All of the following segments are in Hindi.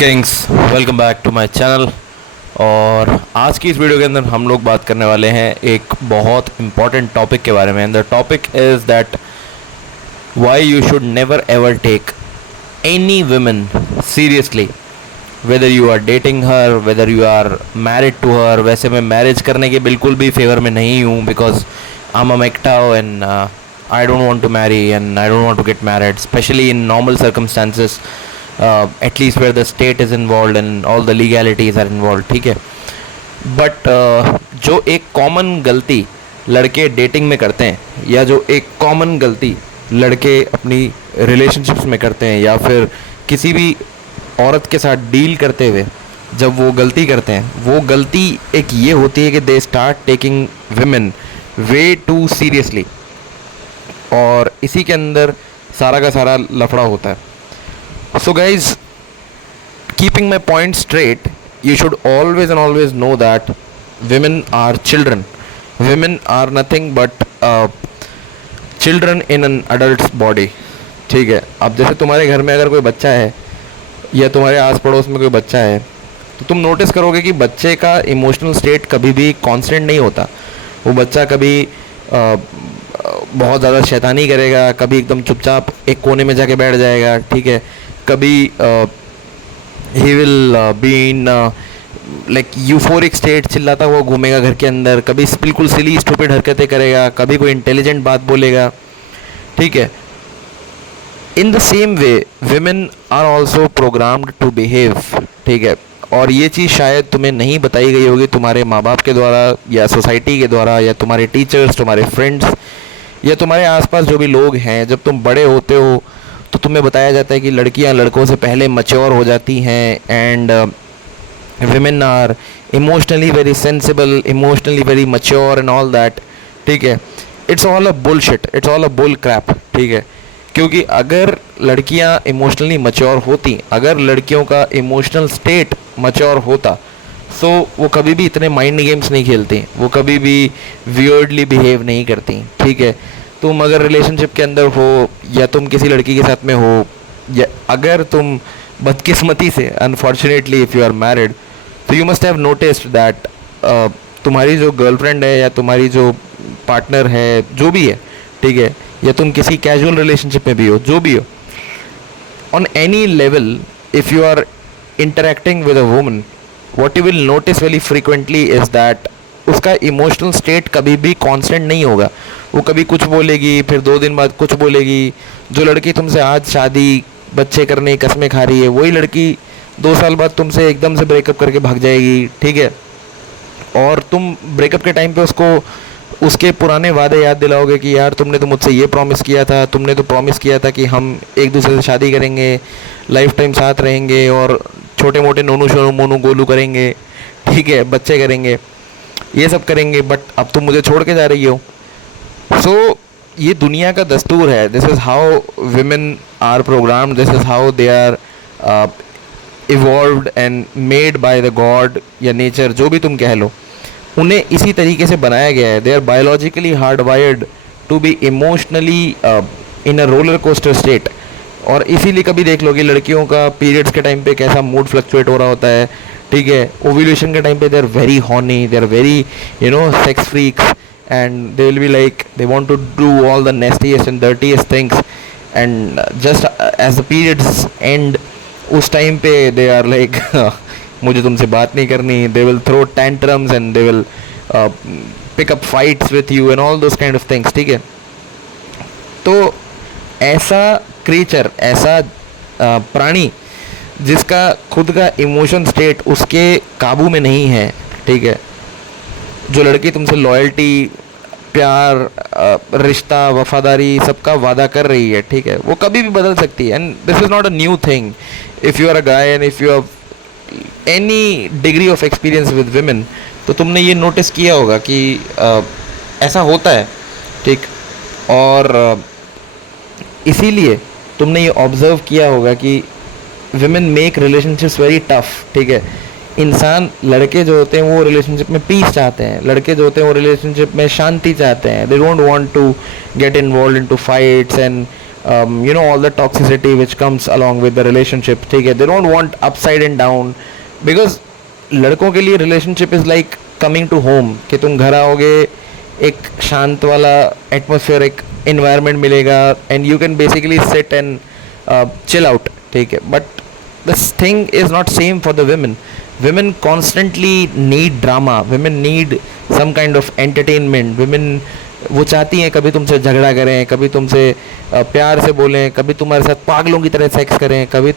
Kings, welcome back to my channel. और आज की इस वीडियो के अंदर हम लोग बात करने वाले हैं एक बहुत इम्पॉर्टेंट टॉपिक के बारे में। And the topic is that why you should never ever take any women seriously, whether you are dating her, whether you are married to her. वैसे मैं मैरिज करने के बिल्कुल भी फेवर में नहीं हूँ, बिकॉज आई एम अ मेक्टाओ and I don't want to marry and I don't want to get married, especially in normal circumstances, at least where the state is involved and all the legalities are involved, ठीक है। बट जो एक कॉमन गलती लड़के डेटिंग में करते हैं, या जो एक कॉमन गलती लड़के अपनी रिलेशनशिप्स में करते हैं, या फिर किसी भी औरत के साथ डील करते हुए जब वो गलती करते हैं, वो गलती एक ये होती है कि they start taking women way too seriously, और इसी के अंदर सारा का सारा लफड़ा होता है। So guys, keeping my point straight, you should always and always know that women are children. women are nothing but children in an adult body, ठीक है। अब जैसे तुम्हारे घर में अगर कोई बच्चा है या तुम्हारे आस पड़ोस में कोई बच्चा है, तो तुम नोटिस करोगे कि बच्चे का इमोशनल स्टेट कभी भी कांस्टेंट नहीं होता। वो बच्चा कभी बहुत ज़्यादा शैतानी करेगा, कभी एकदम चुपचाप एक कोने में जाके बैठ जाएगा, ठीक है। कभी he will be in like euphoric state, चिल्लाता हुआ घूमेगा घर के अंदर, कभी बिल्कुल सिली स्टूपिड हरकतें करेगा, कभी कोई इंटेलिजेंट बात बोलेगा, ठीक है। In the same way women are also programmed to behave, ठीक है। और ये चीज़ शायद तुम्हें नहीं बताई गई होगी तुम्हारे माँ बाप के द्वारा, या सोसाइटी के द्वारा, या तुम्हारे टीचर्स, तुम्हारे फ्रेंड्स, या तुम्हारे आसपास जो भी लोग हैं। जब तुम बड़े होते हो तो तुम्हें बताया जाता है कि लड़कियां लड़कों से पहले मैच्योर हो जाती हैं, and women are emotionally very sensible, emotionally very mature and all that, ठीक है। It's all a bullshit, it's all a bull crap, ठीक है। क्योंकि अगर लड़कियां इमोशनली मैच्योर होती, अगर लड़कियों का इमोशनल स्टेट मैच्योर होता, सो वो कभी भी इतने माइंड गेम्स नहीं खेलती, वो कभी भी वियर्डली बिहेव नहीं करती, ठीक है। तुम अगर रिलेशनशिप के अंदर हो, या तुम किसी लड़की के साथ में हो, या अगर तुम बदकिस्मती से, unfortunately if you are married, तो you must have noticed that तुम्हारी जो गर्लफ्रेंड है या तुम्हारी जो पार्टनर है, जो भी है, ठीक है, या तुम किसी कैजुअल रिलेशनशिप में भी हो, जो भी हो, on any level, if you are interacting with a woman, what you will notice very frequently is that उसका इमोशनल स्टेट कभी भी कांस्टेंट नहीं होगा। वो कभी कुछ बोलेगी, फिर 2 दिन बाद कुछ बोलेगी। जो लड़की तुमसे आज शादी, बच्चे करने की कस्में खा रही है, वही लड़की 2 साल बाद तुमसे एकदम से ब्रेकअप करके भाग जाएगी, ठीक है। और तुम ब्रेकअप के टाइम पे उसको उसके पुराने वादे याद दिलाओगे कि यार तुमने तो मुझसे ये प्रॉमिस किया था, तुमने तो प्रॉमिस किया था कि हम एक दूसरे से शादी करेंगे, लाइफ टाइम साथ रहेंगे, और छोटे मोटे नोनू शोनू मोनू गोलू करेंगे, ठीक है, बच्चे करेंगे, ये सब करेंगे, बट अब तुम मुझे छोड़ के जा रही हो। सो ये दुनिया का दस्तूर है। This is how women are program, this is how they are evolved and made by the God या नेचर, जो भी तुम कह लो, उन्हें इसी तरीके से बनाया गया है। They are biologically hard wired to be emotionally in a roller coaster state. और इसीलिए कभी देख लो कि लड़कियों का पीरियड्स के टाइम पे कैसा मूड फ्लक्चुएट हो रहा होता है, ठीक है। ओव्यूलेशन के टाइम पे they are very horny, they are very sex freaks, and they will be like they want to do all the nastiest and dirtiest things, and just as the periods end, उस टाइम पे दे आर लाइक मुझे तुमसे बात नहीं करनी। They will throw tantrums and they will pick up fights with you and all those kind of things, ठीक है। तो ऐसा क्रीचर, ऐसा प्राणी जिसका खुद का इमोशन स्टेट उसके काबू में नहीं है, ठीक है, जो लड़की तुमसे लॉयल्टी, प्यार, रिश्ता, वफादारी सबका वादा कर रही है, ठीक है, वो कभी भी बदल सकती है। And this is not a new thing. If you are a guy and if you have any degree of experience with women, तो तुमने ये नोटिस किया होगा कि ऐसा होता है, ठीक। और इसीलिए तुमने ये ऑब्ज़र्व किया होगा कि women make relationships very tough, ठीक है। इंसान, लड़के जो होते हैं वो रिलेशनशिप में पीस चाहते हैं, लड़के जो होते हैं वो रिलेशनशिप में शांति चाहते हैं। They don't want to get involve into fights and you know, all the toxicity which comes along with the relationship, ठीक है. They don't want upside and down, because लड़कों के लिए relationship is like coming to home, कि तुम घर आओगे, एक शांत वाला एटमोसफियर, एक इन्वायरमेंट मिलेगा, and you can basically sit and chill out, ठीक है. But this thing is not same for the women. Women constantly need drama, women need some kind of entertainment. Women वो चाहती हैं कभी तुमसे झगड़ा करें, कभी तुमसे प्यार से बोलें, कभी तुम्हारे साथ पागलों की तरह सेक्स करें, कभी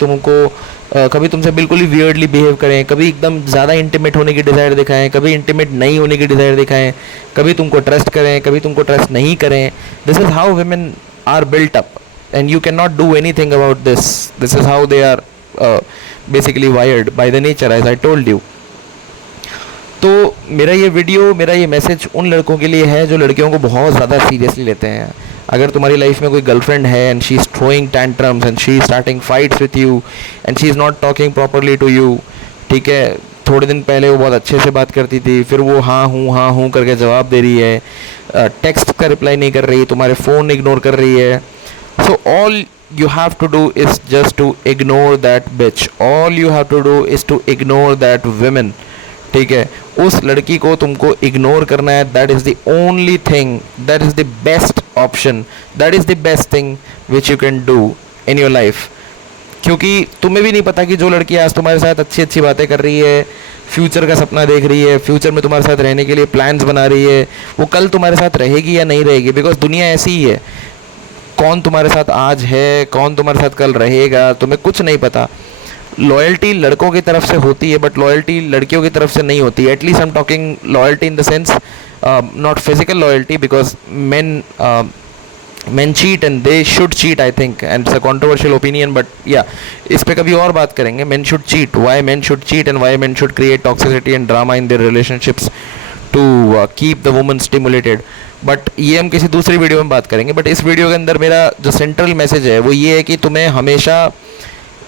कभी तुमसे बिल्कुल ही वियर्डली बिहेव करें, कभी एकदम ज़्यादा इंटीमेट होने की डिज़ायर दिखाएं, कभी इंटीमेट नहीं होने की डिज़ायर दिखाएं, कभी तुमको ट्रस्ट करें, कभी तुमको ट्रस्ट नहीं करें. This is how women are built up, and you cannot do anything about this. This is how they are basically wired by the nature, as I told you. तो मेरा ये वीडियो, मेरा ये मैसेज उन लड़कों के लिए है जो लड़कियों को बहुत ज़्यादा सीरियसली लेते हैं. अगर तुम्हारी लाइफ में कोई गर्लफ्रेंड है and she is throwing tantrums and she is starting fights with you and she is not talking properly to you, ठीक है, थोड़े दिन पहले वो बहुत अच्छे से बात करती थी, फिर वो हाँ हूँ करके जवाब दे रही है, टेक्स्ट का रिप्लाई नहीं कर रही, तुम्हारे फ़ोन इग्नोर कर रही है. So all you have to do is just to ignore that bitch. All you have to do is to ignore that women, ठीक है. उस लड़की को तुमको इग्नोर करना है. That is the only thing, that is the best option, that is the best thing which you can do in your life. क्योंकि तुम्हें भी नहीं पता कि जो लड़की आज तुम्हारे साथ अच्छी अच्छी बातें कर रही है, फ्यूचर का सपना देख रही है, फ्यूचर में तुम्हारे साथ रहने के लिए प्लान्स बना रही है, वो कल तुम्हारे साथ रहेगी या नहीं रहेगी. बिकॉज दुनिया ऐसी ही है, कौन तुम्हारे साथ आज है, कौन तुम्हारे साथ कल रहेगा, तुम्हें कुछ नहीं पता. लॉयल्टी लड़कों की तरफ से होती है, बट लॉयल्टी लड़कियों की तरफ से नहीं होती. At least I am talking loyalty in the sense not physical loyalty, because men cheat and they should cheat, I think, and it's a controversial opinion, but yeah, इस पे कभी और बात करेंगे. Men should cheat, why men should cheat and why men should create toxicity and drama in their relationships to keep the woman stimulated. But ये हम किसी दूसरी वीडियो में बात करेंगे. बट इस वीडियो के अंदर मेरा जो सेंट्रल मैसेज है वो ये है कि तुम्हें हमेशा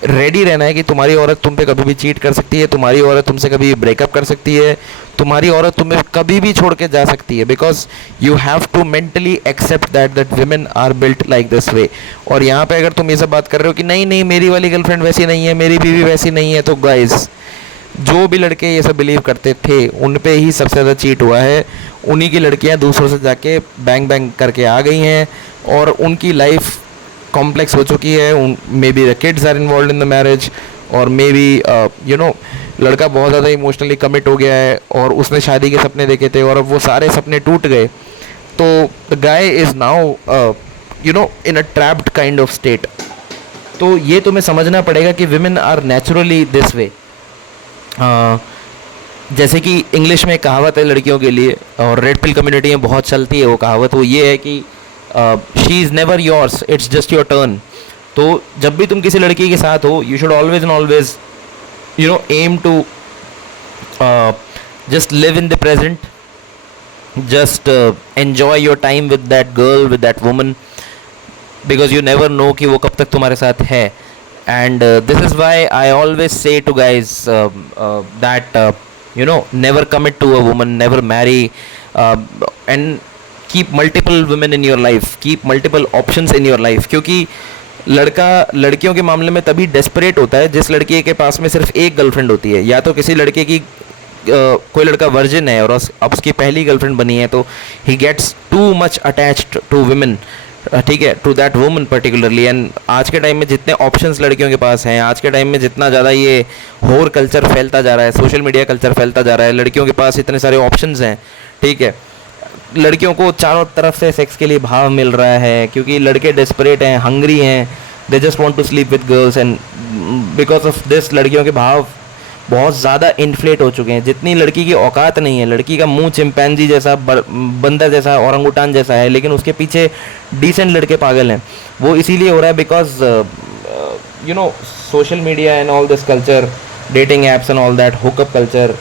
रेडी रहना है कि तुम्हारी औरत तुम पे कभी भी चीट कर सकती है, तुम्हारी औरत तुमसे कभी ब्रेकअप कर सकती है, तुम्हारी औरत तुम्हें कभी भी छोड़ के जा सकती है. Because you have to mentally accept that women are built like this way. और यहाँ पे अगर तुम ये सब बात कर रहे हो कि नहीं मेरी वाली गर्लफ्रेंड वैसी नहीं है, मेरी बीवी वैसी नहीं है, तो गाइस, जो भी लड़के ये सब बिलीव करते थे उन पे ही सबसे ज़्यादा चीट हुआ है. उन्हीं की लड़कियां दूसरों से जाके बैंग बैंग करके आ गई हैं और उनकी लाइफ कॉम्प्लेक्स हो चुकी है. Maybe the kids are involve in the marriage, और मे बी यू नो लड़का बहुत ज़्यादा इमोशनली कमिट हो गया है और उसने शादी के सपने देखे थे और अब वो सारे सपने टूट गए. तो the guy is now you know in a trapped kind of state. तो ये तुम्हें समझना पड़ेगा कि women are naturally this way. जैसे कि इंग्लिश में कहावत है लड़कियों के लिए, और रेड पिल कम्युनिटी में बहुत चलती है वो कहावत. वो ये है कि she is never yours, it's just your turn. तो जब भी तुम किसी लड़की के साथ हो, you should always and always you know aim to just live in the present, just enjoy your time with that girl, with that woman, because you never know कि वो कब तक तुम्हारे साथ है. And this is why I always say to guys that you know, never commit to a woman, never marry, and keep multiple women in your life, keep multiple options in your life. क्योंकि लड़का लड़कियों के मामले में तभी डेस्परेट होता है जिस लड़की के पास में सिर्फ एक गर्लफ्रेंड होती है, या तो किसी लड़के की कोई लड़का वर्जिन है और अब उसकी पहली गर्लफ्रेंड बनी है, तो he gets too much attached to women, ठीक है, to that woman particularly. And आज के टाइम में जितने ऑप्शंस लड़कियों के पास हैं, आज के टाइम में जितना ज़्यादा ये होर कल्चर फैलता जा रहा है, सोशल मीडिया कल्चर फैलता जा रहा है, लड़कियों के पास इतने सारे ऑप्शंस हैं, ठीक है. लड़कियों को चारों तरफ से सेक्स के लिए भाव मिल रहा है क्योंकि लड़के डेस्परेट हैं, हंग्री हैं, they just want to sleep with girls. And because of this लड़कियों के भाव बहुत ज़्यादा इन्फ्लेट हो चुके हैं. जितनी लड़की की औकात नहीं है, लड़की का मुंह चिंपैंजी जैसा, बंदर जैसा, औरंगुटान जैसा है, लेकिन उसके पीछे डिसेंट लड़के पागल हैं. वो इसीलिए हो रहा है because you know social media and all this culture, dating apps and all that, hookup culture,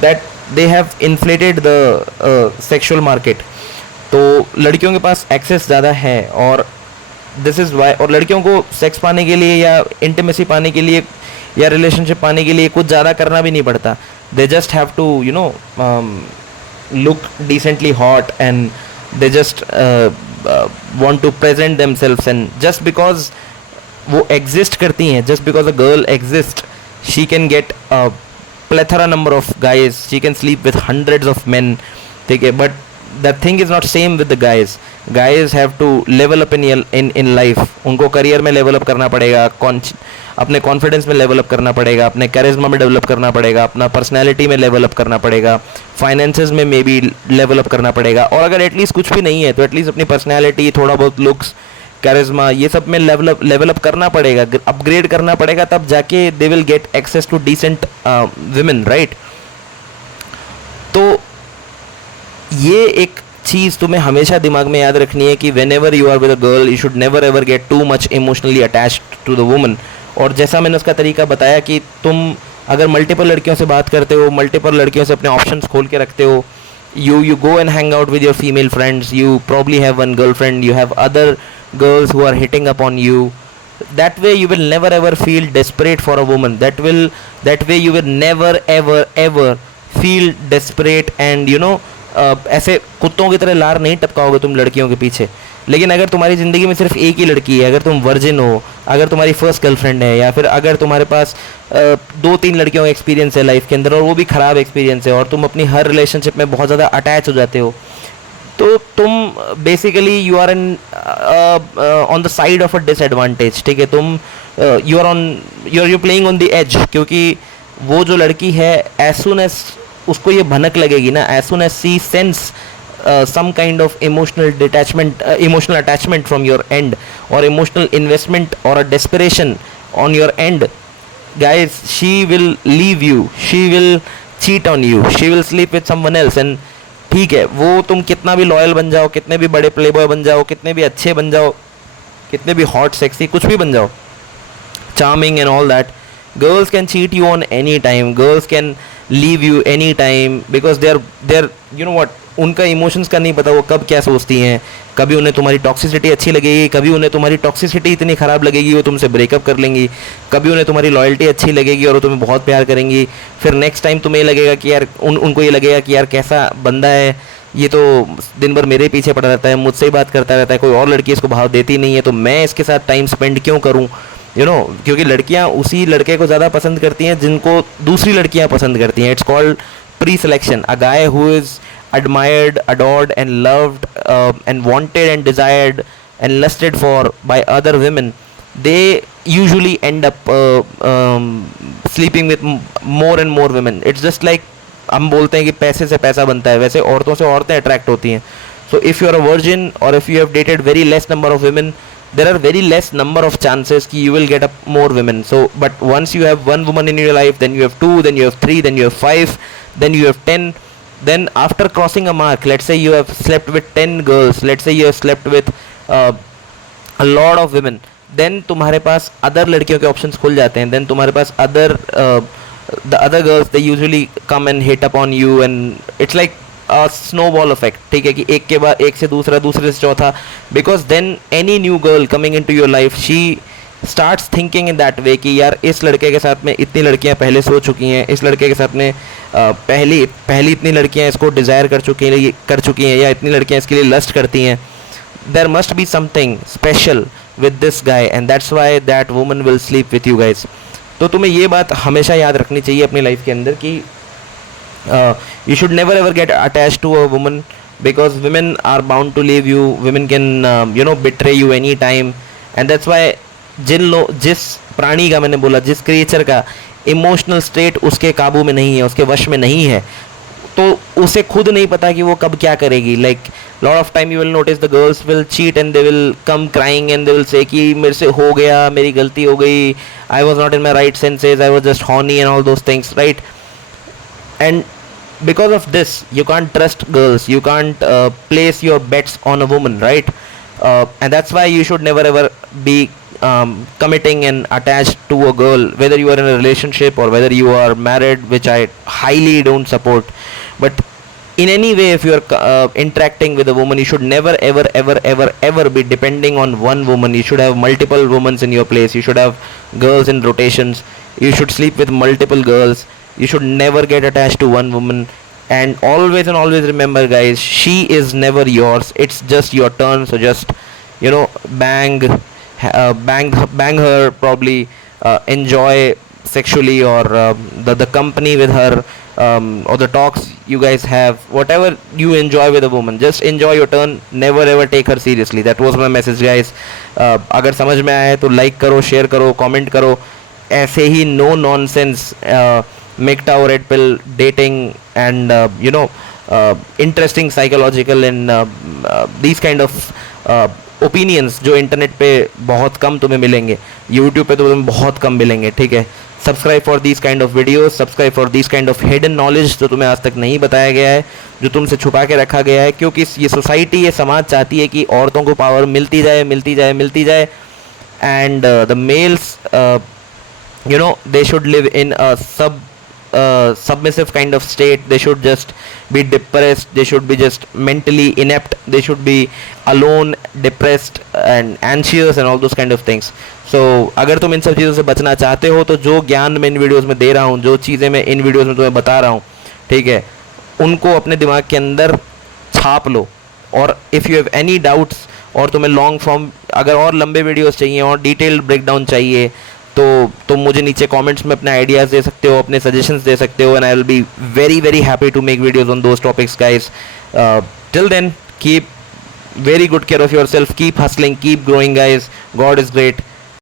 that they have inflated the sexual market. तो लड़कियों के पास एक्सेस ज़्यादा है और दिस इज़ वाई. और लड़कियों को सेक्स पाने के लिए या इंटीमेसी पाने के लिए या रिलेशनशिप पाने के लिए कुछ ज़्यादा करना भी नहीं पड़ता. They just have to you know look decently hot and they just want to present themselves, and just because वो exist करती हैं, just because a girl exists, she can get a plethora number of guys, she can sleep with hundreds of men, ठीक है. But the thing is not same with the guys. Guys have to level up in life. उनको करियर में लेवल अप करना पड़ेगा, अपने कॉन्फिडेंस में लेवल अप करना पड़ेगा, अपने कैरिज्मा में डेवलप करना पड़ेगा, अपना पर्सनैलिटी में लेवल अप करना पड़ेगा, फाइनेंसेस में मे बी लेवल अप करना पड़ेगा. और अगर एटलीस्ट कुछ भी नहीं है तो एटलीस्ट अपनी पर्सनैलिटी, थोड़ा बहुत लुक्स, कैरिज्मा, ये सब में लेवल अप करना पड़ेगा, अपग्रेड करना पड़ेगा, तब जाके they will get access to decent women, right. तो ये एक चीज़ तुम्हें हमेशा दिमाग में याद रखनी है कि whenever you are with a girl, you should never ever get too much emotionally attached to the woman. और जैसा मैंने उसका तरीका बताया कि तुम अगर मल्टीपल लड़कियों से बात करते हो, मल्टीपल लड़कियों से अपने ऑप्शंस खोल के रखते हो, you go and hang out with your female friends, you probably have one girlfriend, you have other girls who are hitting upon you. That way you will never ever feel desperate for a woman. That way you will never ever feel desperate and ऐसे कुत्तों की तरह लार नहीं टपकाओगे तुम लड़कियों के पीछे. लेकिन अगर तुम्हारी ज़िंदगी में सिर्फ एक ही लड़की है, अगर तुम वर्जिन हो, अगर तुम्हारी फर्स्ट गर्लफ्रेंड है, या फिर अगर तुम्हारे पास 2-3 लड़कियों का एक्सपीरियंस है लाइफ के अंदर और वो भी ख़राब एक्सपीरियंस है, और तुम अपनी हर रिलेशनशिप में बहुत ज़्यादा अटैच हो जाते हो, तो तुम basically you are on the side of a disadvantage. ठीक है, तुम you playing on the edge. क्योंकि वो जो लड़की है, एज सुन एज उसको ये भनक लगेगी ना, as soon as she sense some kind of emotional attachment from your end, or emotional investment or a desperation on your end, guys, she will leave you, she will cheat on you, she will sleep with someone else. And ठीक है, वो तुम कितना भी लॉयल बन जाओ, कितने भी बड़े प्ले बॉय बन जाओ, कितने भी अच्छे बन जाओ, कितने भी हॉट सेक्सी कुछ भी बन जाओ, charming and all that, girls can cheat you on any time, girls can leave you any time, because they're you know what, उनका इमोशंस का नहीं पता वो कब क्या सोचती हैं. कभी उन्हें तुम्हारी टॉक्सिसिटी अच्छी लगेगी, कभी उन्हें तुम्हारी टॉक्सिसिटी इतनी ख़राब लगेगी वो तुमसे ब्रेकअप कर लेंगी, कभी उन्हें तुम्हारी लॉयल्टी अच्छी लगेगी और वो तुम्हें बहुत प्यार करेंगी. फिर नेक्स्ट टाइम तुम्हें लगेगा कि यार उनको ये लगेगा कि यार कैसा बंदा है ये, तो दिन भर मेरे पीछे पड़ा रहता है, मुझसे ही बात करता रहता है, कोई और लड़की इसको भाव देती नहीं है, तो मैं इसके साथ टाइम स्पेंड क्यों करूँ. क्योंकि लड़कियाँ उसी लड़के को ज़्यादा पसंद करती हैं जिनको दूसरी लड़कियाँ पसंद करती हैं. It's called pre selection. A guy who is admired, adored and loved and wanted and desired and lusted for by other women, they usually end up sleeping with more and more women. It's just like हम बोलते हैं कि पैसे से पैसा बनता है, वैसे औरतों से औरतें अट्रैक्ट होती हैं. So if you are a virgin or if you have dated very less number of women, there are very less number of chances कि you will get up more women. So but once you have one woman in your life, then you have 2, then you have 3, then you have 5, then you have 10. Then after crossing a mark, let's say you have slept with 10 girls, let's say you have slept with a lot of women, then तुम्हारे पास अदर लड़कियों के ऑप्शंस खुल जाते हैं. then तुम्हारे पास the other girls, they usually come and hit upon you, and it's like a snowball effect. ठीक है, कि एक के बाद एक से दूसरा, दूसरे से चौथा, because then any new girl coming into your life, she starts thinking in that way कि यार इस लड़के के साथ में इतनी लड़कियां पहले सो चुकी हैं, इस लड़के के साथ में पहली इतनी लड़कियां इसको डिज़ायर कर चुकी हैं, या इतनी लड़कियां इसके लिए लस्ट करती हैं. There must be something special with this guy, and that's why that woman will sleep with you guys. तो तुम्हें ये बात हमेशा याद रखनी चाहिए अपनी लाइफ के अंदर कि you should never ever get attach to a woman, because women are bound to leave you, women can betray you any time, and that's why जिस प्राणी का मैंने बोला, जिस क्रिएचर का इमोशनल स्टेट उसके काबू में नहीं है, उसके वश में नहीं है, तो उसे खुद नहीं पता कि वो कब क्या करेगी. Like lot of time you will notice the girls will cheat and they will come crying and they will say कि मेरे से हो गया, मेरी गलती हो गई, I was not in my right senses, I was just horny and all those things, right. And because of this you can't trust girls, you can't place your bets on a woman, right? And that's why you should never ever be committing and attached to a girl, whether you are in a relationship or whether you are married, which I highly don't support. But in any way, if you are interacting with a woman, you should never ever be depending on one woman. You should have multiple women in your place, you should have girls in rotations, you should sleep with multiple girls, you should never get attached to one woman. and always remember, guys, she is never yours. It's just your turn. So just, you know, bang her, probably enjoy sexually, or the company with her, or the talks you guys have, whatever you enjoy with a woman, just enjoy your turn. Never ever take her seriously. That was my message, guys. अगर समझ में आया है तो लाइक करो, शेयर करो, कमेंट करो. ऐसे ही no nonsense MGTOW, red pill, dating, and interesting psychological and these kind of opinions जो इंटरनेट पे बहुत कम तुम्हें मिलेंगे, यूट्यूब पे तो तुम्हें बहुत कम मिलेंगे, ठीक है. Subscribe for these kind of videos, subscribe for these kind of hidden knowledge जो तुम्हें आज तक नहीं बताया गया है, जो तुमसे छुपा के रखा गया है, क्योंकि ये सोसाइटी, ये समाज चाहती है कि औरतों को पावर मिलती जाए, मिलती जाए, मिलती जाए. And the mails, they should live in a submissive kind of state. They should just be depressed. They should be just mentally inept. They should be alone, depressed and anxious and all those kind of things. So अगर तुम इन सब चीज़ों से बचना चाहते हो तो जो ज्ञान मैं इन वीडियोस में दे रहा हूँ, जो चीज़ें मैं इन वीडियोस में तुम्हें बता रहा हूँ, ठीक है, उनको अपने दिमाग के अंदर छाप लो. और if you have any doubts, और तुम्हें लॉन्ग फॉर्म, अगर और लंबे वीडियोस चाहिए और डिटेल्ड ब्रेकडाउन चाहिए, तो तुम मुझे नीचे कमेंट्स में अपने आइडियाज़ दे सकते हो, अपने सजेशंस दे सकते हो, and I will be very very happy to make videos on those topics, guys. Till then, keep very good care of yourself, keep hustling, keep growing, guys. God is great.